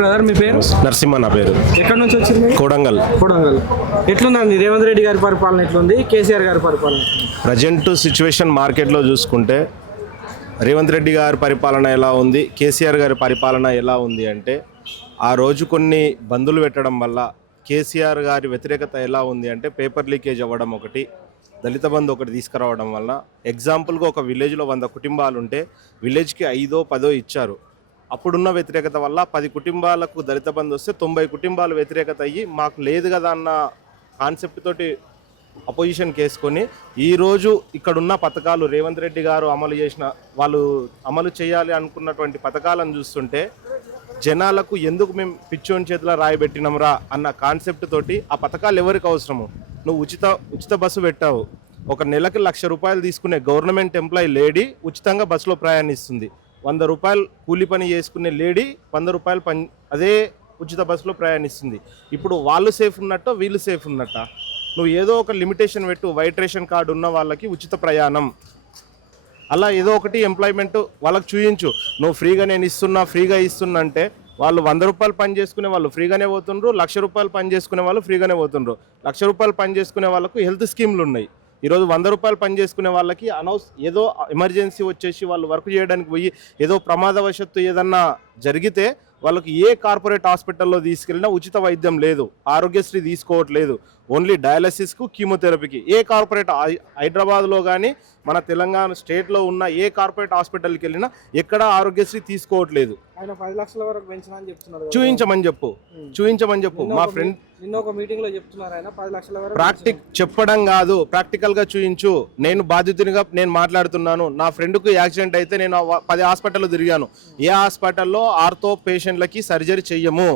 Brother మీ పేరు? నరసింహ నా పేరు. ఎక్కడి నుంచి వచ్చింది? కొడంగల్. కొడంగల్. ఎట్లుందండి రేవంత్ రెడ్డి గారి పరిపాలన, ఎట్లుంది కేసీఆర్ గారి పరిపాలన? ప్రజెంట్ సిచ్యువేషన్ మార్కెట్లో చూసుకుంటే రేవంత్ రెడ్డి గారి పరిపాలన ఎలా ఉంది, కేసీఆర్ గారి పరిపాలన ఎలా ఉంది అంటే, ఆ రోజు కొన్ని బంధులు పెట్టడం వల్ల కేసీఆర్ గారి వ్యతిరేకత ఎలా ఉంది అంటే, పేపర్ లీకేజ్ అవ్వడం ఒకటి, దళిత బంధు ఒకటి తీసుకురావడం వల్ల. ఎగ్జాంపుల్గా ఒక విలేజ్లో 100 కుటుంబాలు ఉంటే విలేజ్కి 5, 10 ఇచ్చారు. అప్పుడున్న వ్యతిరేకత వల్ల 10 కుటుంబాలకు దళిత బంధు వస్తే 90 కుటుంబాలు వ్యతిరేకత అయ్యి మాకు లేదు కదా అన్న కాన్సెప్ట్ తోటి అపోజిషన్కి వేసుకొని ఈరోజు ఇక్కడున్న పథకాలు రేవంత్ రెడ్డి గారు వాళ్ళు అమలు చేయాలి అనుకున్నటువంటి పథకాలను చూస్తుంటే జనాలకు ఎందుకు మేము పిచ్చోని చేతిలో రాయబెట్టినమరా అన్న కాన్సెప్ట్ తోటి ఆ పథకాలు ఎవరికి అవసరము? నువ్వు ఉచిత బస్సు పెట్టావు, ఒక నెలకి 1,00,000 రూపాయలు తీసుకునే గవర్నమెంట్ ఎంప్లాయీ లేడీ ఉచితంగా బస్సులో ప్రయాణిస్తుంది. 100 రూపాయలు కూలి పని చేసుకునే లేడీ 100 రూపాయలు అదే ఉచిత బస్సులో ప్రయాణిస్తుంది. ఇప్పుడు వాళ్ళు సేఫ్ ఉన్నట్ట, వీళ్ళు సేఫ్ ఉన్నట్ట? నువ్వు ఏదో ఒక లిమిటేషన్ పెట్టు, వైట్ రేషన్ కార్డు ఉన్న వాళ్ళకి ఉచిత ప్రయాణం, అలా ఏదో ఒకటి ఎంప్లాయ్మెంట్ వాళ్ళకి చూయించు. నువ్వు ఫ్రీగా ఇస్తున్నా అంటే వాళ్ళు 100 రూపాయలు పని చేసుకునే వాళ్ళు ఫ్రీగానే పోతుండ్రు, 1,00,000 రూపాయలు పని చేసుకునే వాళ్ళు ఫ్రీగానే పోతుండ్రు. 1,00,000 రూపాయలు పని చేసుకునే వాళ్ళకు హెల్త్ స్కీమ్లు ఉన్నాయి. ఈరోజు 100 రూపాయలు పని చేసుకునే వాళ్ళకి ఏదో ఎమర్జెన్సీ వచ్చేసి వాళ్ళు వర్క్ చేయడానికి పోయి ఏదో ప్రమాదవశత్తు ఏదన్నా జరిగితే వాళ్ళకి ఏ కార్పొరేట్ హాస్పిటల్లో తీసుకెళ్ళినా ఉచిత వైద్యం లేదు, ఆరోగ్యశ్రీ తీసుకోవట్లేదు. ఓన్లీ డయాలసిస్కు, కీమోథెరపీకి. ఏ కార్పొరేట్ హైదరాబాద్లో కానీ మన తెలంగాణ స్టేట్లో ఉన్న ఏ కార్పొరేట్ హాస్పిటల్కి వెళ్ళినా ఎక్కడ ఆరోగ్యశ్రీ తీసుకోవట్లేదు. ఆయన 10 లక్షల వరకు పెంచినని చెప్తున్నారు. చూయించమని చెప్పు. మా ఫ్రెండ్ నిన్న ఒక మీటింగ్ లో చెప్తున్నారు ఆయన 10 లక్షల వరకు. చెప్పడం కాదు, ప్రాక్టికల్ గా చూయించు. నేను బాధితునిగా నేను మాట్లాడుతున్నాను. నా ఫ్రెండ్కు యాక్సిడెంట్ అయితే నేను 10 హాస్పిటల్లో తిరిగాను. ఏ హాస్పిటల్లో ఆర్థో పేషెంట్లకి సర్జరీ చెయ్యము.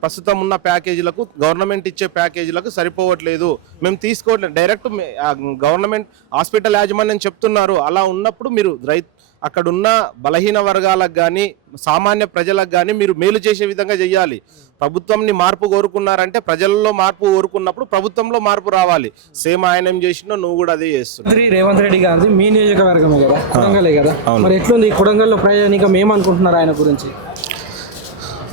ప్రస్తుతం ఉన్న ప్యాకేజీలకు, గవర్నమెంట్ ఇచ్చే ప్యాకేజీలకు సరిపోవట్లేదు, మేము తీసుకోవట్లేదు. డైరెక్ట్ గవర్నమెంట్ హాస్పిటల్ యాజమాన్యం చెప్తున్నారు. అలా ఉన్నప్పుడు మీరు అక్కడున్న బలహీన వర్గాలకు కానీ సామాన్య ప్రజలకు కానీ మీరు మేలు చేసే విధంగా చేయాలి. ప్రభుత్వంని మార్పు కోరుకున్నారంటే ప్రజల్లో మార్పు కోరుకున్నప్పుడు ప్రభుత్వంలో మార్పు రావాలి. సేమ్ ఆయన ఏం చేసినా నువ్వు కూడా అదే చేస్తున్నావు. రేవంత్ రెడ్డి గారి మీ నియోజకవర్గమే కదా, కొడంగలే కదా, మరి ఎట్లుంది కొడంగల్లో ప్రయాణికం ఏమనుకుంటున్నారు ఆయన గురించి?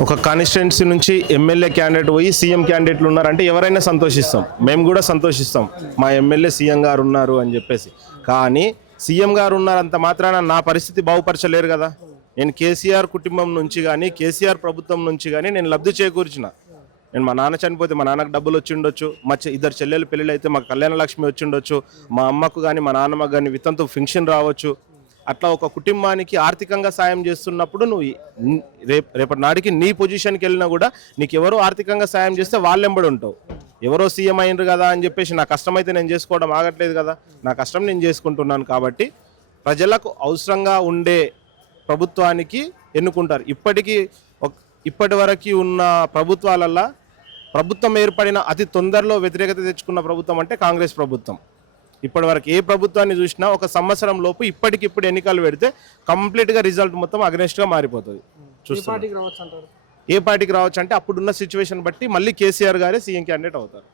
ఒక కాన్స్టిట్యున్సీ నుంచి ఎమ్మెల్యే క్యాండిడేట్ పోయి సీఎం క్యాండిడేట్లు ఉన్నారంటే ఎవరైనా సంతోషిస్తాం, మేము కూడా సంతోషిస్తాం. మా ఎమ్మెల్యే సీఎం గారు ఉన్నారు అని చెప్పేసి. కానీ సీఎం గారు ఉన్నారంత మాత్రాన నా పరిస్థితి బాగుపరచలేరు కదా. నేను కేసీఆర్ కుటుంబం నుంచి కానీ కేసీఆర్ ప్రభుత్వం నుంచి కానీ నేను లబ్ధి చేకూర్చిన. నేను మా నాన్న చనిపోతే మా నాన్నకు డబ్బులు వచ్చి ఉండొచ్చు, మా 2 చెల్లెలు పెళ్ళిళ్ళు అయితే మాకు కళ్యాణ లక్ష్మి వచ్చి ఉండొచ్చు, మా అమ్మకు కానీ మా నాన్నమ్మకు కానీ వితంతు ఫంక్షన్ రావచ్చు. అట్లా ఒక కుటుంబానికి ఆర్థికంగా సాయం చేస్తున్నప్పుడు నువ్వు రేపటి నాటికి నీ పొజిషన్కి వెళ్ళినా కూడా నీకు ఎవరో ఆర్థికంగా సాయం చేస్తే వాళ్ళెంబడి ఉంటావు. ఎవరో సీఎం అయినరు కదా అని చెప్పేసి నా కష్టం అయితే నేను చేసుకోవడం ఆగట్లేదు కదా, నా కష్టం నేను చేసుకుంటున్నాను. కాబట్టి ప్రజలకు అవసరంగా ఉండే ప్రభుత్వానికి ఎన్నుకుంటారు. ఇప్పటి వరకు ఉన్న ప్రభుత్వాలల్లో ప్రభుత్వం ఏర్పడిన అతి తొందరలో వ్యతిరేకత తెచ్చుకున్న ప్రభుత్వం అంటే కాంగ్రెస్ ప్రభుత్వం. ఇప్పటివరకు ఏ ప్రభుత్వాన్ని చూసినా ఒక సంవత్సరం లోపు ఇప్పటికిప్పుడు ఎన్నికలు పెడితే కంప్లీట్గా రిజల్ట్ మొత్తం అగనెస్ట్గా మారిపోతుంది. ఏ పార్టీకి రావచ్చు అంటే అప్పుడున్న సిచ్యువేషన్ బట్టి మళ్ళీ కేసీఆర్ గారే సీఎం క్యాండిడేట్ అవుతారు.